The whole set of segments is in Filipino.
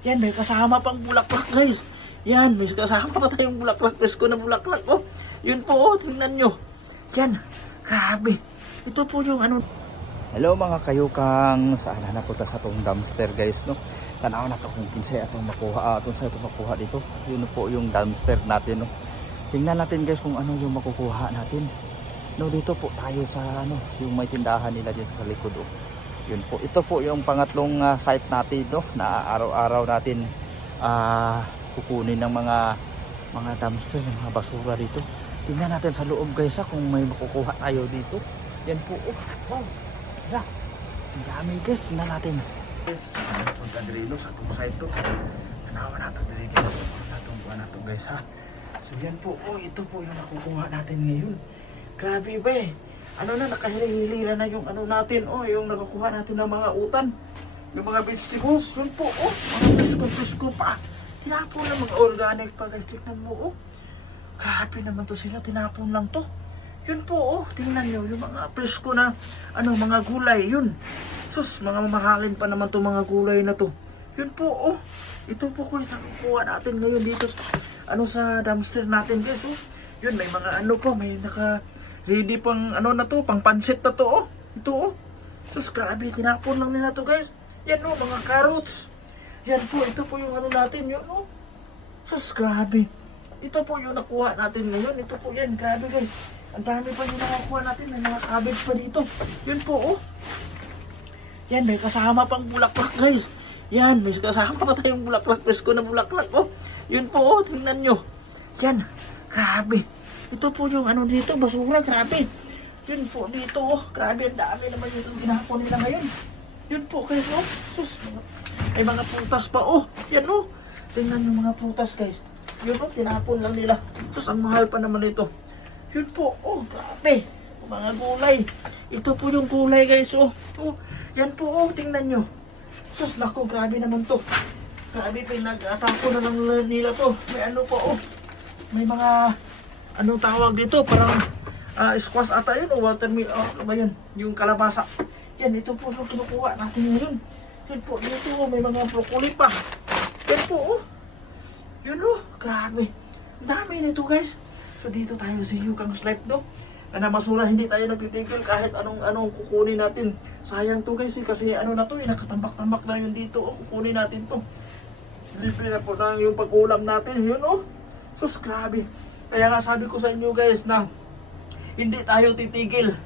Yan, may kasama pang bulaklak guys. Yan, may kasama pa tayong bulaklak. Presko na bulaklak oh. Yun po oh, tingnan nyo. Yan, grabe. Ito po yung ano. Hello mga kayukang, saan na po ta sa itong dumpster guys no. Tanaw na to kung kinsay atong makuha, atong sa itong makuha dito. Yun po yung dumpster natin no. Tingnan natin guys kung ano yung makukuha natin. No, dito po tayo sa ano, yung may tindahan nila dito sa likod oh. Yun po, ito po yung pangatlong site natin no, na araw-araw natin kukunin ng mga dumpster, mga basura dito. Tingnan natin sa loob guys kung may makukuha tayo dito. Yan po oh. Wow. Yeah. Ang dami guys, tingnan natin. Yes, punta dito sa itong site to. Tanawa natin dito guys. Natong buwan nato guys ha. So yan po, oh, ito po yung nakukuha natin ngayon. Grabe ba eh. Ano na, nakahili-hilira na yung ano natin, oh, yung nakukuha natin ng mga utan. Yung mga vegetables, yun po, oh, mga presko-presko pa. Tinapon lang mga organic pa guys, tignan mo, oh. Grabe naman to sila, tinapon lang to. Yun po, oh, tingnan nyo, yung mga presko na, ano, mga gulay, yun. Sus, mga mamahalin pa naman to mga gulay na to. Yun po, oh. Ito po ko yung nakukuha natin ngayon dito sa, ano, sa dumpster natin guys, oh. Yun, may mga ano pa, may ready pang ano na to, pang pansit na to, oh. Ito, oh. Sus, grabe, tinapon lang nila to guys. Yan, oh, mga carrots. Yan po, ito po yung ano natin, yun, oh. Sus, grabe. Ito po yung nakuha natin ngayon. Ito po yan, grabe guys. Ang dami pa yung nakuha natin, may mga cabbage pa dito. Yun po, oh. Yan, may kasama pang bulaklak guys. Yan, may kasama pa tayong bulaklak. Presko na bulaklak, oh. Yun po, oh, tingnan nyo. Yan, grabe. Ito po yung ano dito, basura, grabe. Yun po dito, oh. Grabe, ang dami naman yung ginahapon nila ngayon. Yun po, guys, oh. Sus, may mga prutas pa, oh. Yan, oh. Tingnan yung mga prutas, guys. Yun, oh, tinapon lang nila. Sus, ang mahal pa naman ito. Yun po, oh, grabe. Mga gulay. Ito po yung gulay, guys, oh. Oh, yan po, oh, tingnan nyo. Sus, naku, grabe naman to. Grabe, pinag-atako na lang nila to. May ano po, oh. May mga, anong tawag dito, parang squash ata yun, o watermelon, ano ba yun? Yung kalabasa. Yan, ito po yung kinukuha natin ngayon. Yun po, dito, may mga broccoli pa. Yan po, oh. Yun, oh, grabe. Dami nito, guys. So, dito tayo sa Yukang's Life, no? Na masura, hindi tayo nagtitigil kahit anong kukunin natin. Sayang to guys, kasi ano na to, nakatambak-tambak na yun dito, oh, kukunin natin to. Libre na po lang yung pag-ulam natin, yun oh. Sus, grabe. Kaya nga sabi ko sa inyo guys na hindi tayo titigil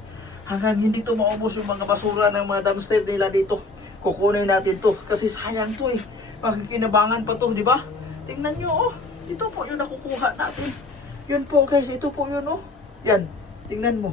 hanggang hindi to maubos yung mga basura ng mga dumpster nila dito. Kukunin natin to, kasi sayang to eh. Pagkinabangan pa to, di ba? Tingnan nyo oh, ito po yung nakukuha natin. Yun po guys, ito po yun oh. Yan. Tingnan mo.